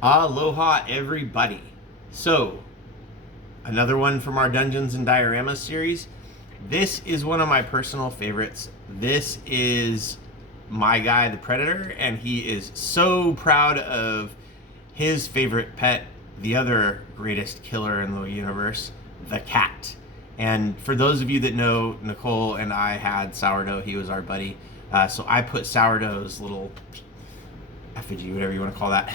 Aloha, everybody. So, another one from our Dungeons and Dioramas series. This is one of my personal favorites. This is my guy, the Predator, and he is so proud of his favorite pet, the other greatest killer in the universe, the cat. And for those of you that know, Nicole and I had Sourdough. He was our buddy. So I put Sourdough's little effigy, whatever you want to call that,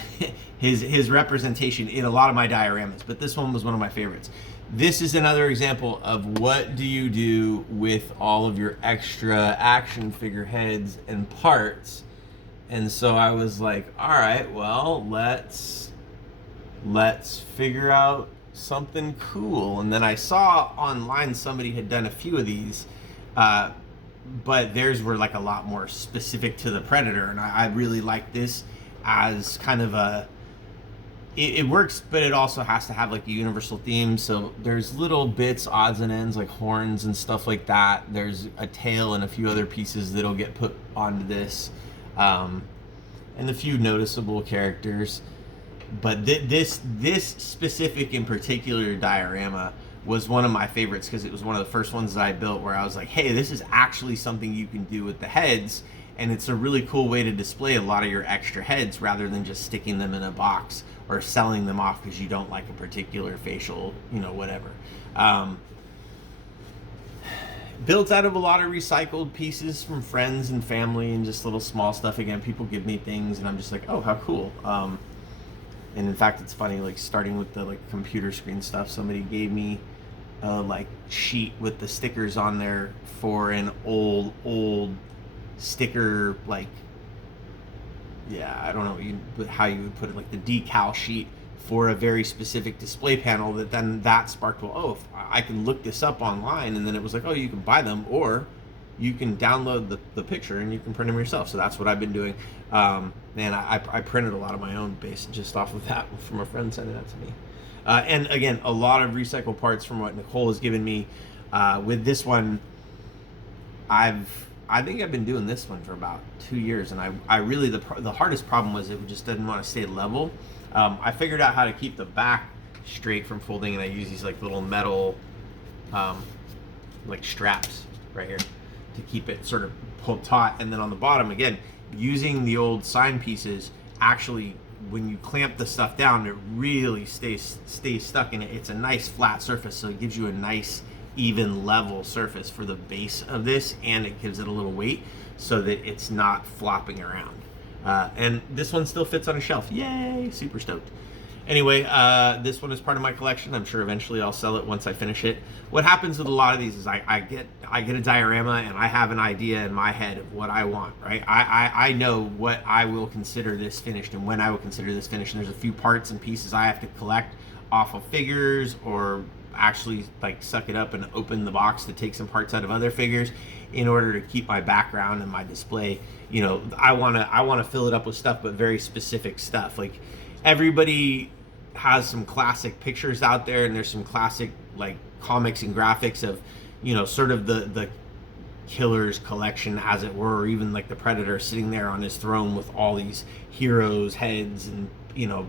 his representation in a lot of my dioramas, but this one was one of my favorites. This is another example of what do you do with all of your extra action figure heads and parts. And so I was like, all right, well, let's figure out something cool. And then I saw online somebody had done a few of these, but theirs were like a lot more specific to the Predator, and I really like this as kind of a it works, but it also has to have like a universal theme. So there's little bits, odds and ends, like horns and stuff like that. There's a tail and a few other pieces that'll get put onto this, and a few noticeable characters. But this specific in particular diorama was one of my favorites because it was one of the first ones that I built where I was like, hey, this is actually something you can do with the heads, and it's a really cool way to display a lot of your extra heads rather than just sticking them in a box or selling them off because you don't like a particular facial, whatever. Built out of a lot of recycled pieces from friends and family and just little small stuff. Again, people give me things and I'm just like, oh, how cool. And in fact, it's funny, like starting with the like computer screen stuff, somebody gave me a like sheet with the stickers on there for an old sticker, like, yeah, I don't know how you would put it, like the decal sheet for a very specific display panel that then that sparked, well, oh, I can look this up online. And then it was like, oh, you can buy them or you can download the picture and you can print them yourself. So that's what I've been doing. Man, I printed a lot of my own based just off of that from a friend sending that to me. And again, a lot of recycled parts from what Nicole has given me. With this one, I think I've been doing this one for about 2 years, and I really, the hardest problem was it just didn't want to stay level. I figured out how to keep the back straight from folding, and I use these like little metal like straps right here to keep it sort of pulled taut. And then on the bottom, again, using the old sign pieces, actually when you clamp the stuff down, it really stays stuck in it. It's a nice flat surface, so it gives you a nice even level surface for the base of this, and it gives it a little weight so that it's not flopping around. And this one still fits on a shelf. Yay, super stoked. Anyway, this one is part of my collection. I'm sure eventually I'll sell it once I finish it. What happens with a lot of these is I get a diorama and I have an idea in my head of what I want, right? I know what I will consider this finished and when I will consider this finished. And there's a few parts and pieces I have to collect off of figures or actually like suck it up and open the box to take some parts out of other figures in order to keep my background and my display. I want to fill it up with stuff, but very specific stuff. Like everybody has some classic pictures out there, and there's some classic like comics and graphics of sort of the killer's collection, as it were, or even like the Predator sitting there on his throne with all these heroes' heads and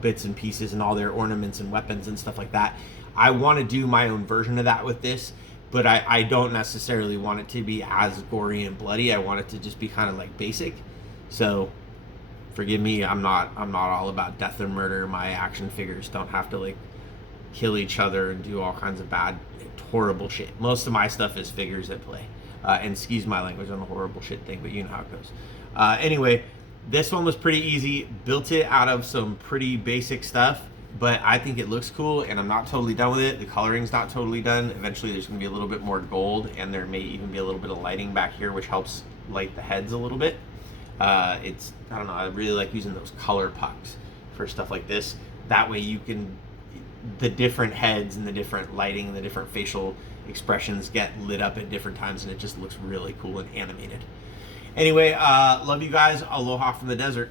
bits and pieces and all their ornaments and weapons and stuff like that. I want to do my own version of that with this, but I don't necessarily want it to be as gory and bloody. I want it to just be kind of like basic. So forgive me, I'm not all about death and murder. My action figures don't have to like kill each other and do all kinds of bad, horrible shit. Most of my stuff is figures that play. And excuse my language on the horrible shit thing, but you know how it goes. Anyway, this one was pretty easy. Built it out of some pretty basic stuff, but I think it looks cool, and I'm not totally done with it. The coloring's not totally done. Eventually there's going to be a little bit more gold, and there may even be a little bit of lighting back here, which helps light the heads a little bit. I don't know, I really like using those color pucks for stuff like this. That way you can, the different heads and the different lighting and the different facial expressions get lit up at different times, and it just looks really cool and animated. Anyway, love you guys. Aloha from the desert.